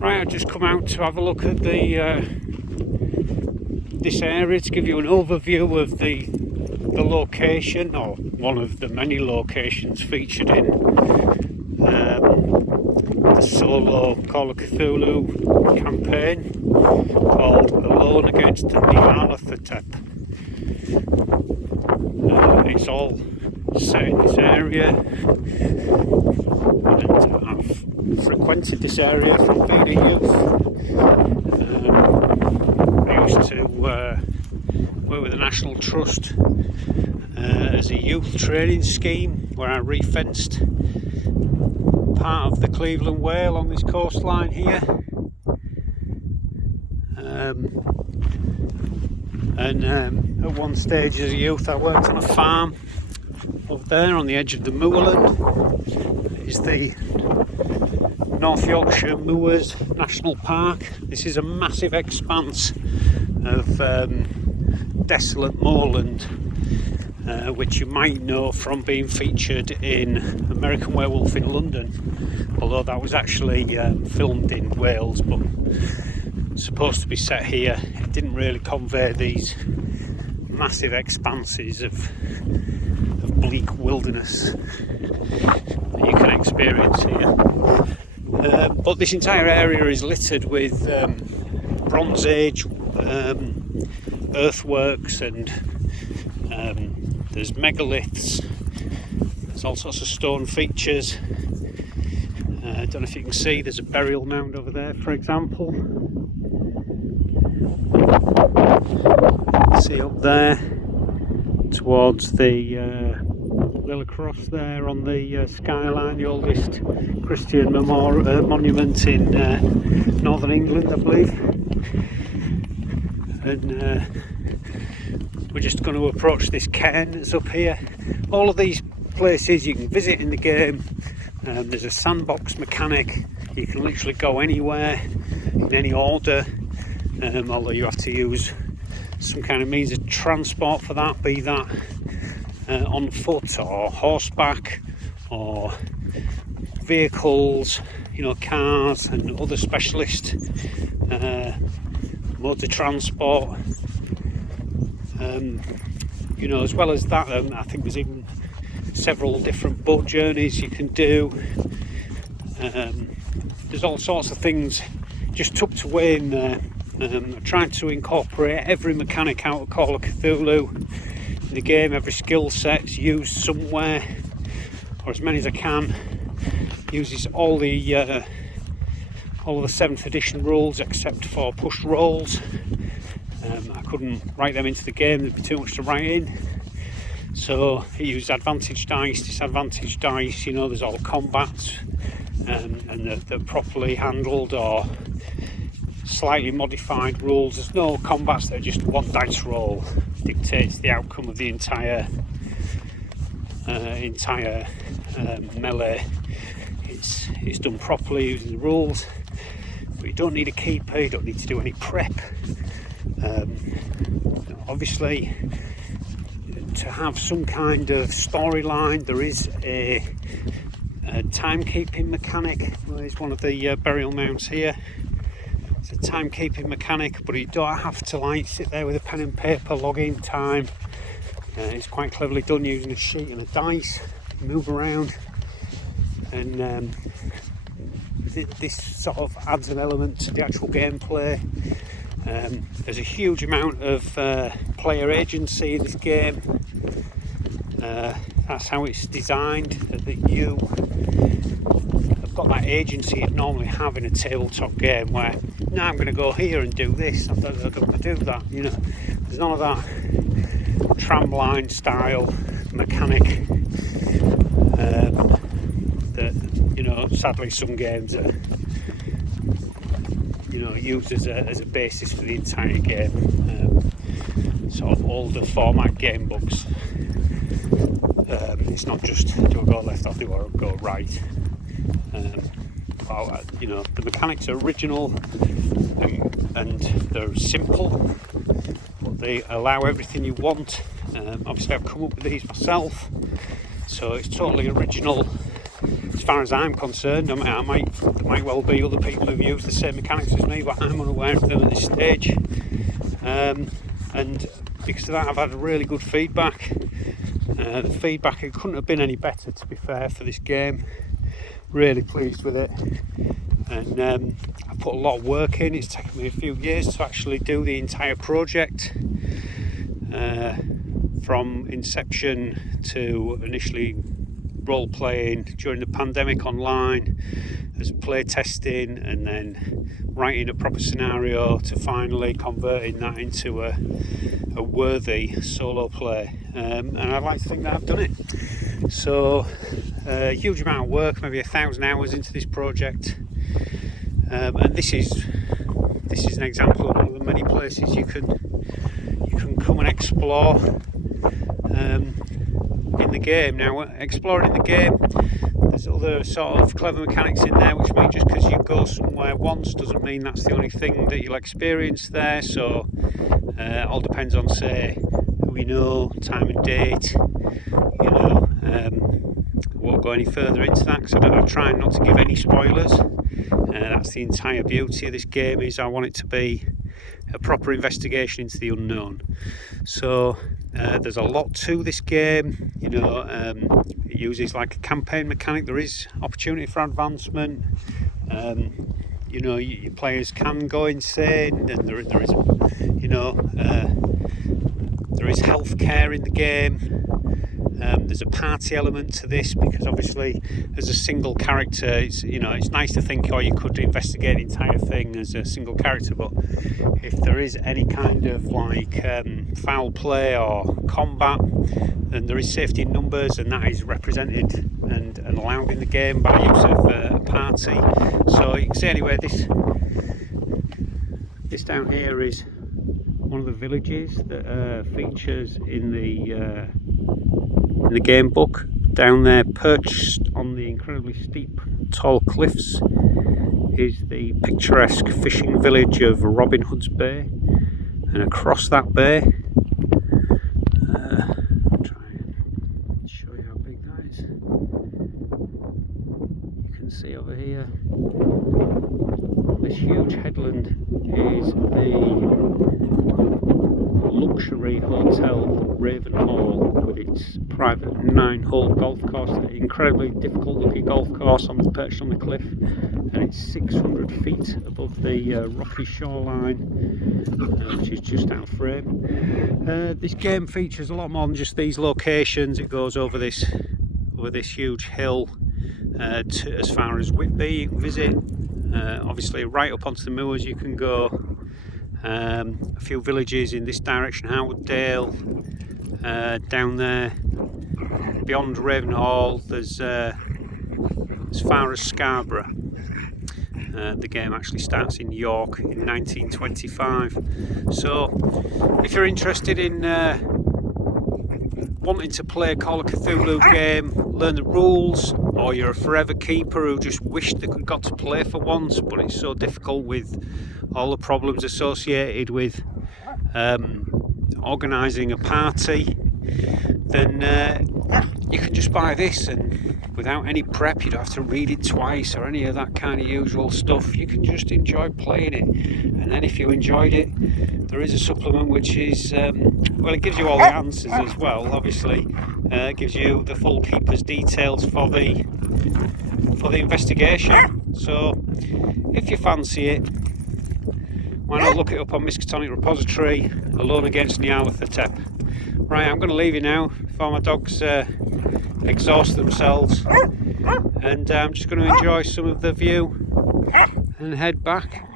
Right, I've just come out to have a look at the this area to give you an overview of the location, or one of the many locations featured in the solo Call of Cthulhu campaign called Against Nyarlathotep. It's all set in this area, and I've frequented this area from being a youth. I used to work with the National Trust as a youth training scheme where I refenced part of the Cleveland Way along this coastline here. At one stage as a youth I worked on a farm up there on the edge of the moorland. It's the North Yorkshire Moors National Park. This is a massive expanse of desolate moorland, which you might know from being featured in American Werewolf in London, although that was actually filmed in Wales but supposed to be set here. It didn't really convey these massive expanses of bleak wilderness that you can experience here. But this entire area is littered with Bronze Age earthworks, and there's megaliths, there's all sorts of stone features. I don't know if you can see, there's a burial mound over there, for example. See up there towards the little cross there on the skyline, the oldest Christian monument in northern England, I believe. And we're just going to approach this cairn that's up here. All of these places you can visit in the game. There's a sandbox mechanic. You can literally go anywhere in any order, although you have to use some kind of means of transport for that, be that on foot or horseback or vehicles, cars and other specialist modes of transport. As well as that, I think there's even several different boat journeys you can do. There's all sorts of things just tucked away in there. I'm trying to incorporate every mechanic out of Call of Cthulhu in the game. Every skill set's used somewhere, or as many as I can. Uses all the 7th edition rules except for push rolls. I couldn't write them into the game, there'd be too much to write in. So it used advantage dice, disadvantage dice. There's all combats, and they're properly handled or slightly modified rules. There's no combats that are just one dice roll dictates the outcome of the entire melee. It's done properly using the rules, but you don't need a keeper, you don't need to do any prep. Obviously, to have some kind of storyline, there is a timekeeping mechanic. There's one of the burial mounds here. It's a timekeeping mechanic, but you don't have to sit there with a pen and paper logging time. It's quite cleverly done using a sheet and a dice. Move around, and this sort of adds an element to the actual gameplay. There's a huge amount of player agency in this game. That's how it's designed, that you have got that agency you'd normally have in a tabletop game where, now I'm going to go here and do this, I'm going to do that. There's none of that tramline style mechanic that sadly some games are used as a basis for the entire game. Sort of older format game books. It's not just do I go left or do I go right. The mechanics are original and they're simple, but they allow everything you want. Obviously I've come up with these myself, so it's totally original. It's far as I'm concerned, there might well be other people who've used the same mechanics as me, but I'm unaware of them at this stage. And because of that, I've had really good feedback. The feedback, it couldn't have been any better, to be fair, for this game. Really pleased with it, and I put a lot of work in. It's taken me a few years to actually do the entire project, from inception to initially role playing during the pandemic online, as play testing, and then writing a proper scenario to finally converting that into a worthy solo play. And I'd like to think that I've done it. So a huge amount of work, maybe 1,000 hours into this project, and this is an example of one of the many places you can come and explore in the game. Now, exploring in the game, there's other sort of clever mechanics in there, which mean just because you go somewhere once doesn't mean that's the only thing that you'll experience there. So it all depends on, say, who you know, time and date, you know. Won't go any further into that because I'm trying not to give any spoilers. That's the entire beauty of this game, is I want it to be a proper investigation into the unknown. So there's a lot to this game, you know. It uses like a campaign mechanic. There is opportunity for advancement. You know, your players can go insane, and there is, you know, there is healthcare in the game. There's a party element to this, because obviously as a single character, it's nice to think, oh, you could investigate the entire thing as a single character, but if there is any kind of like foul play or combat, then there is safety in numbers, and that is represented and allowed in the game by use of a party. So you can see anyway, this down here is one of the villages that features in the game book. Down there, perched on the incredibly steep, tall cliffs, is the picturesque fishing village of Robin Hood's Bay, and across that bay, I'll try and show you how big that is. You can see over here, this huge headland is the luxury hotel Ravenhall, with its private 9-hole golf course, an incredibly difficult looking golf course perched on the cliff, and it's 600 feet above the rocky shoreline, which is just out of frame. This game features a lot more than just these locations. It goes over this huge hill to as far as Whitby you can visit. Obviously right up onto the moors you can go. A few villages in this direction, Howard-Dale, down there beyond Ravenhall there's as far as Scarborough. The game actually starts in York in 1925. So if you're interested in wanting to play a Call of Cthulhu game, learn the rules, or you're a forever keeper who just wished they got to play for once, but it's so difficult with all the problems associated with organising a party, then you can just buy this, and without any prep, you don't have to read it twice or any of that kind of usual stuff. You can just enjoy playing it, and then if you enjoyed it, there is a supplement which is well, it gives you all the answers as well. Obviously, it gives you the full keeper's details for the investigation. So if you fancy it, why not look it up on Miskatonic repository, Alone Against Nyarlathotep. Right, I'm going to leave you now before my dogs exhaust themselves, and I'm just going to enjoy some of the view and head back.